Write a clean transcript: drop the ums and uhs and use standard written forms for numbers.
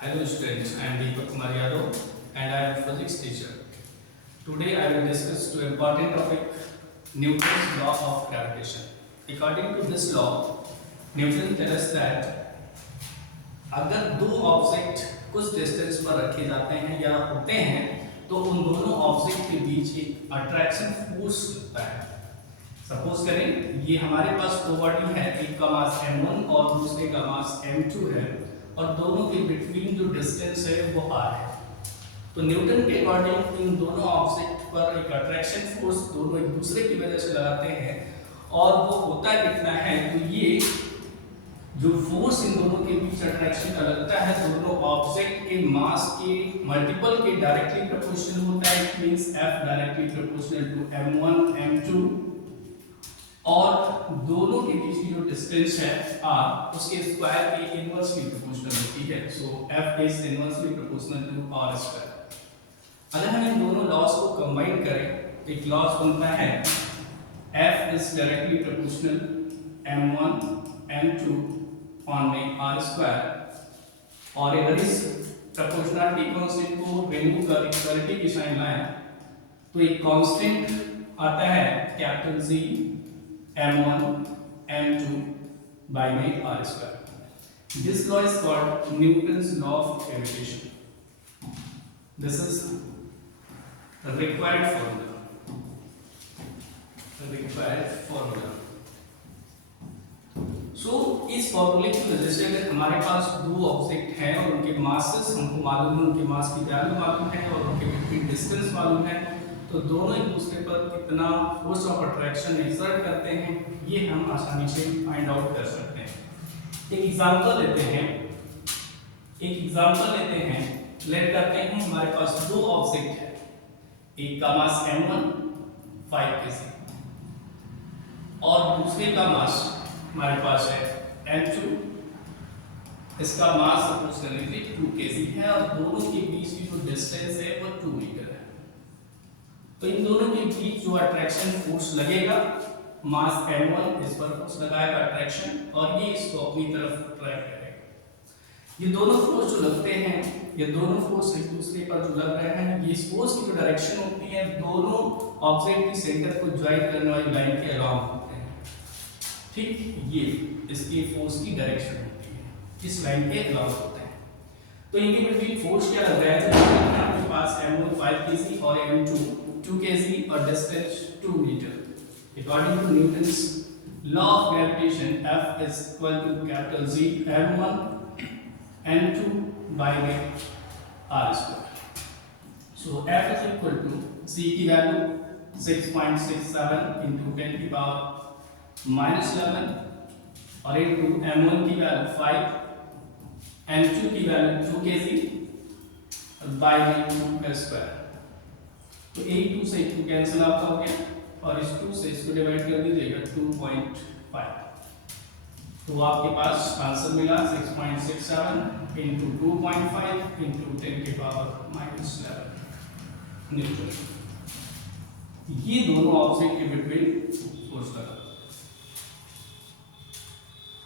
Hello students, I am Deepak Kumar Yadav and I am physics teacher. Today I will discuss two important topic, Newton's law of gravitation. According to this law, Newton tells us that अगर दो object कुछ distance पर रखे जाते हैं या होते हैं तो उन दोनों ऑब्जेक्ट के बीच एक अट्रैक्शन फोर्स लगता है। सपोज करें ये हमारे पास दो बॉडी है, एक का मास m1 और दूसरे का मास m2 है और दोनों के बिटवीन जो डिस्टेंस है वो r है। तो न्यूटन के अकॉर्डिंग इन दोनों ऑब्जेक्ट पर एक अट्रैक्शन फोर्स दोनों एक दूसरे की वजह से लगाते हैं और वो होता कितना है, तो ये जो फोर्स इन दोनों के बीच अट्रैक्शन का लगता है दोनों ऑब्जेक्ट के मास के मल्टीपल के डायरेक्टली प्रोपोर्शनल होता है। It means F directly proportional to m1 m2 और दोनों के बीच की जो डिस्टेंस है r उसके स्क्वायर के इनवर्सली प्रोपोर्शनल होती है। सो F इज inversely proportional to r square. अगर हम इन दोनों लॉस को कंबाइन करें तो एक लॉस बनता है F is directly proportional m1 m2 on में r स्क्वायर और अगर इस प्रोपोर्शनलिटी कांस्टेंट को रिमूव कर इक्वालिटी की साइन लाएं तो एक कांस्टेंट आता है capital Z m1 m2 by में r square. This law is called Newton's law of gravitation. This is the required formula. The required formula. So इस फॉर्मूले की वजह से अगर हमारे पास दो ऑब्जेक्ट हैं और उनके मासेस हमको मालूम है, उनके मास की वैल्यू मालूम है और उनके बिटवीन डिस्टेंस मालूम है, तो दोनों एक दूसरे पर कितना फोर्स ऑफ अट्रैक्शन एक्सर्ट करते हैं ये हम आसानी से फाइंड आउट कर सकते हैं। एक एग्जांपल लेते हैं, लेट करते हैं हमारे पास दो ऑब्जेक्ट है, एक का मास m1 5 kg और दूसरे का मास हमारे पास है m2, इसका मास अप्रोक्सीमेटली 2 kg है और दोनों के बीच की जो डिस्टेंस है वो 2 मीटर है। तो इन दोनों के बीच जो अट्रैक्शन फोर्स लगेगा, मास m1 इस पर फोर्स लगाएगा अट्रैक्शन और ये इसको अपनी तरफ अट्रैक्ट करेगा। ये दोनों फोर्स जो लगते हैं, ये दोनों फोर्स एक दूसरे पर जो लग रहे हैं, ये इस फोर्स की जो डायरेक्शन होती है दोनों ऑब्जेक्ट के सेंटर को ज्वाइन करने वाली लाइन के अलाउंग होते हैं। ठीक, ये इसकी फोर्स की डायरेक्शन होती है, इस लाइन के अलाउंग होते हैं। तो इनके बिटवीन फोर्स क्या लग रहा है, तो आपके पास m1 5 kg और m2 2 kg और distance 2 metre. According to Newton's law of gravitation, F is equal to capital Z m1 m2 by r square. So F is equal to C की value 6.67 into 10 की power minus 11 और into m1 की value 5, m2 की value 2 kg by 2 square. तो 2 से 2 cancel out हो गया और इस 2 से इसको डिवाइड कर दीजिएगा 2.5, तो आपके पास आंसर मिला 6.67 into 2.5 into 10 की पावर -11 न्यूटन। ये दोनों ऑब्जेक्ट के बिटवीन फोर्स लगा।